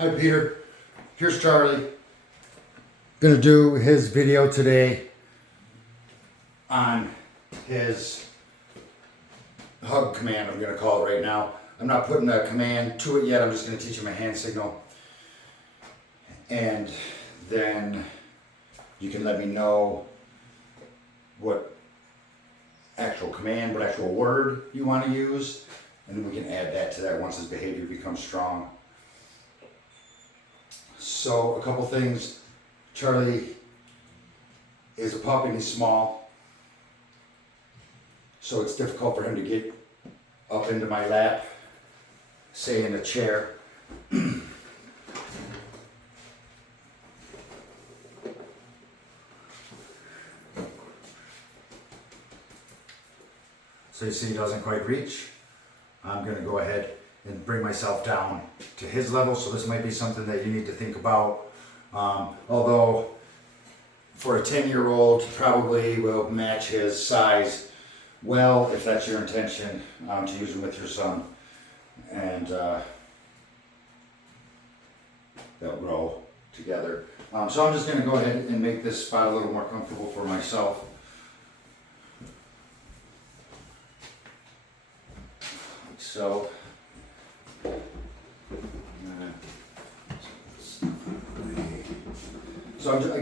Hi Peter, here's Charlie. Gonna do his video today on his hug command, I'm gonna call it right now. I'm not putting a command to it yet, I'm just gonna teach him a hand signal. And then you can let me know what actual command, what actual word you want to use, and then we can add that to that once his behavior becomes strong. So a couple things. Charlie is a pup and he's small, so it's difficult for him to get up into my lap, say in a chair. So you see he doesn't quite reach. I'm going to go ahead and bring myself down to his level, so this might be something that you need to think about. Although for a 10-year-old probably will match his size well, if that's your intention, to use him with your son. And they'll grow together. So I'm just going to go ahead and make this spot a little more comfortable for myself. So,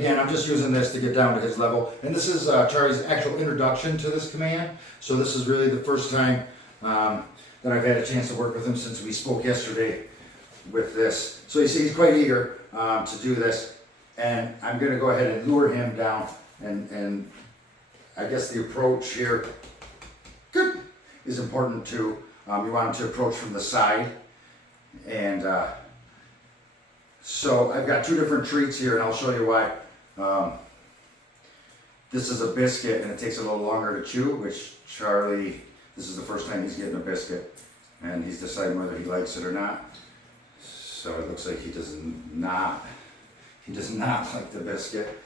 I'm just using this to get down to his level. And this is Charlie's actual introduction to this command. So this is really the first time that I've had a chance to work with him since we spoke yesterday with this. So you see he's quite eager to do this. And I'm going to go ahead and lure him down. And I guess the approach here is important too. You want him to approach from the side. And so I've got two different treats here, and I'll show you why. This is a biscuit, and it takes a little longer to chew, which Charlie, this is the first time he's getting a biscuit, and he's deciding whether he likes it or not. So it looks like he does not like the biscuit.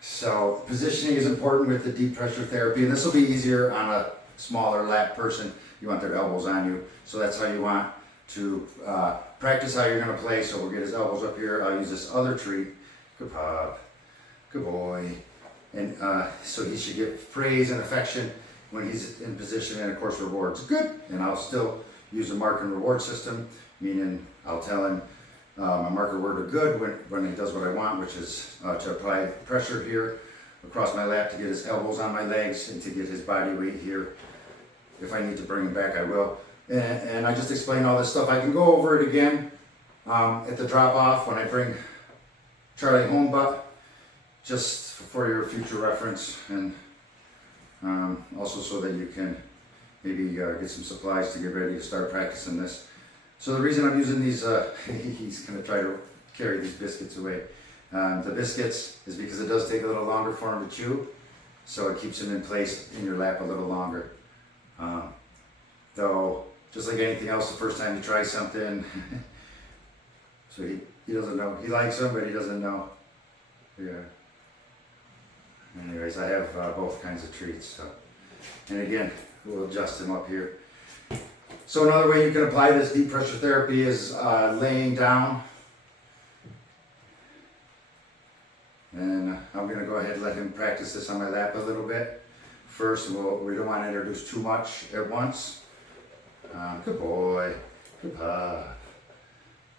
So positioning is important with the deep pressure therapy, and this will be easier on a smaller lap person. You want their elbows on you, so that's how you want to practice how you're going to play. So we'll get his elbows up here. I'll use this other treat. Good pup, good boy. And so he should get praise and affection when he's in position, and of course rewards. Good. And I'll still use a mark and reward system, meaning I'll tell him a marker word of good when he does what I want, which is to apply pressure here across my lap to get his elbows on my legs and to get his body weight here. If I need to bring him back, I will. And I just explained all this stuff. I can go over it again at the drop off when I bring Charlie home, but just for your future reference, and also so that you can maybe get some supplies to get ready to start practicing this. So the reason I'm using these, he's going to try to carry these biscuits away. The biscuits is because it does take a little longer for him to chew, so it keeps him in place in your lap a little longer. Though, just like anything else, the first time you try something, so he doesn't know. He likes them, but he doesn't know. Yeah. Anyways, I have both kinds of treats. So. And again, we'll adjust him up here. So another way you can apply this deep pressure therapy is laying down. And I'm going to go ahead and let him practice this on my lap a little bit. First, we don't want to introduce too much at once. Good boy, good pup.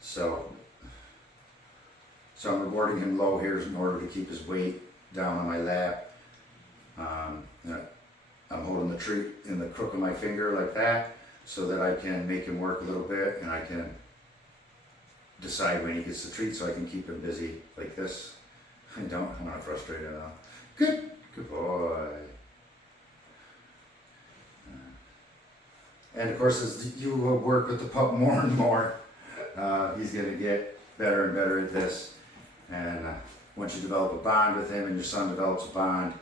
So I'm rewarding him low here in order to keep his weight down on my lap. I'm holding the treat in the crook of my finger like that, so that I can make him work a little bit, and I can decide when he gets the treat, so I can keep him busy like this. I don't want to frustrate him now. Good boy. And of course, as you will work with the pup more and more, he's going to get better and better at this. And once you develop a bond with him and your son develops a bond,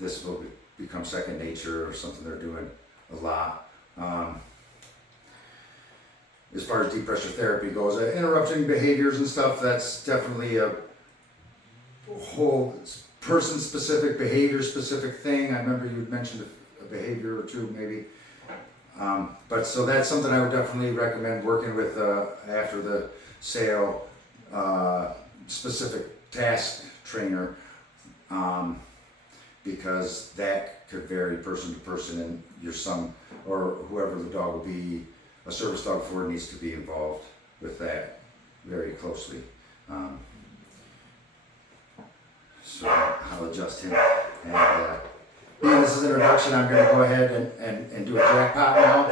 this will become second nature or something they're doing a lot. As far as deep pressure therapy goes, interrupting behaviors and stuff, that's definitely a whole person-specific, behavior-specific thing. I remember you had mentioned a behavior or two maybe. But so that's something I would definitely recommend working with after the sale, specific task trainer, because that could vary person to person, and your son or whoever the dog will be, a service dog for, needs to be involved with that very closely. So I'll adjust him. And being this is introduction, I'm going to go ahead and do a jackpot now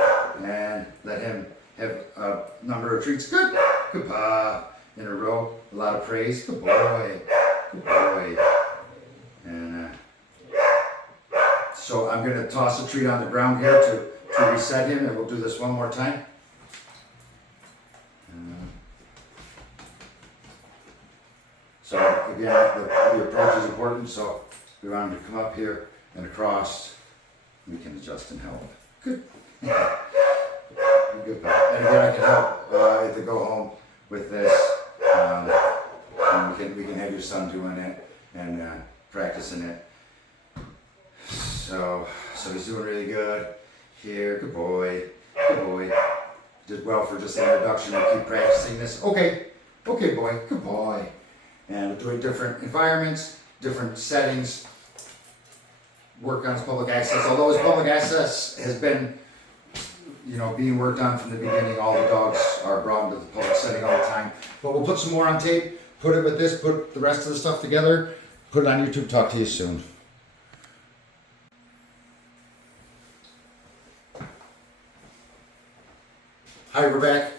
and let him have a number of treats. Good. Goodbye. In a row. A lot of praise. Good boy. Good boy. And so I'm going to toss a treat on the ground here to reset him, and we'll do this one more time. So again, the approach is important, so we want him to come up here and across. We can adjust and help. Good. Good. And again, I can help if they go home with this. And we can have your son doing it and practicing it. So he's doing really good here. Good boy. Good boy. Did well for just the introduction. We'll keep practicing this. Okay. Okay, boy. Good boy. And we're doing different environments, different settings. Work on his public access. Although his public access has been, being worked on from the beginning, all the dogs are brought into the public setting all the time. But we'll put some more on tape, put it with this, put the rest of the stuff together, put it on YouTube. Talk to you soon. Hi, we're back.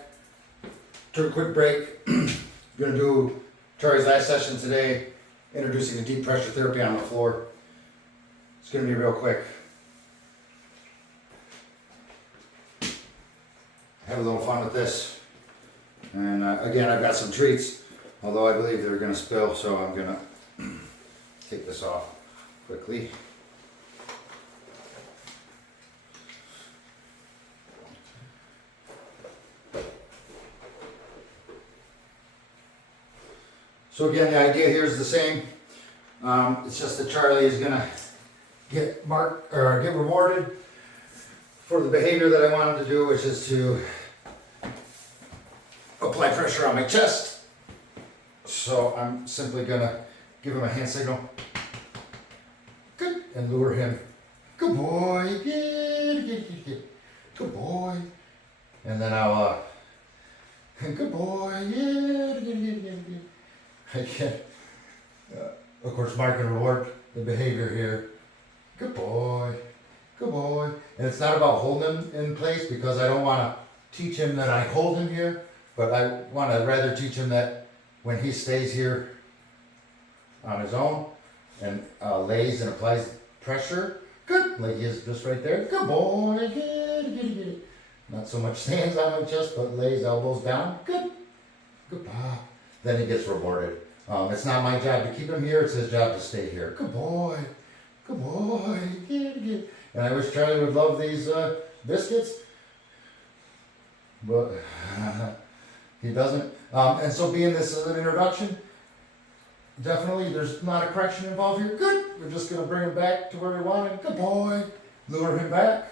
Took a quick break. Gonna do Charlie's last session today, introducing the deep pressure therapy on the floor. It's going to be real quick. Have a little fun with this. And again, I've got some treats, although I believe they're going to spill, so I'm going to take this off quickly. So again, the idea here is the same. It's just that Charlie is gonna get rewarded for the behavior that I want him to do, which is to apply pressure on my chest. So I'm simply gonna give him a hand signal. Good. And lure him. Good boy. Good. Good boy. And then I'll good boy. Good. Again, of course, mark and reward the behavior here. Good boy, good boy. And it's not about holding him in place, because I don't want to teach him that I hold him here, but I want to rather teach him that when he stays here on his own and lays and applies pressure, good, like he is just right there. Good boy, good. Not so much stands on my chest, but lays elbows down. Good, goodbye. Then he gets rewarded. It's not my job to keep him here, it's his job to stay here. Good boy. Good boy. Good. And I wish Charlie would love these biscuits, but he doesn't. And so being this is an introduction, definitely there's not a correction involved here. Good. We're just going to bring him back to where we want him. Good boy. Lure him back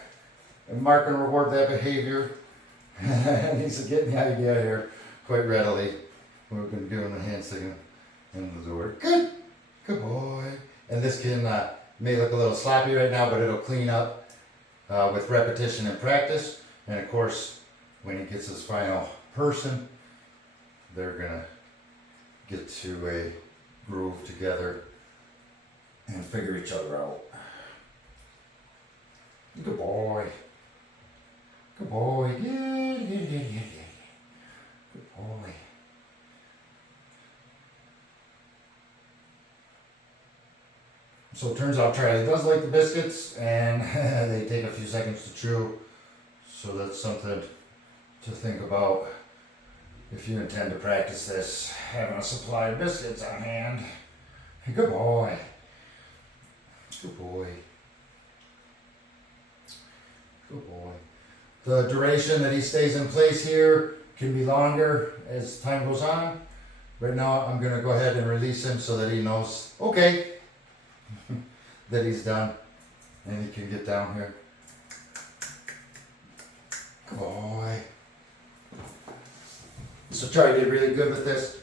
and mark and reward that behavior. And he's getting the idea here quite readily. We're going to give him a hand signal and the door. Good. Good boy. And this can may look a little sloppy right now, but it'll clean up with repetition and practice. And of course, when he gets his final person, they're going to get to a groove together and figure each other out. Good boy. Good boy. Good. Good boy. So it turns out Charlie does like the biscuits, and they take a few seconds to chew. So that's something to think about if you intend to practice this, having a supply of biscuits on hand. Good boy. Good boy. Good boy. The duration that he stays in place here can be longer as time goes on. Right now I'm going to go ahead and release him so that he knows, okay, that he's done, and he can get down here. So Charlie did really good with this.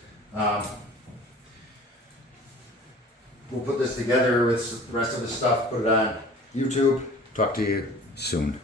We'll put this together with the rest of the stuff, put it on YouTube. Talk to you soon.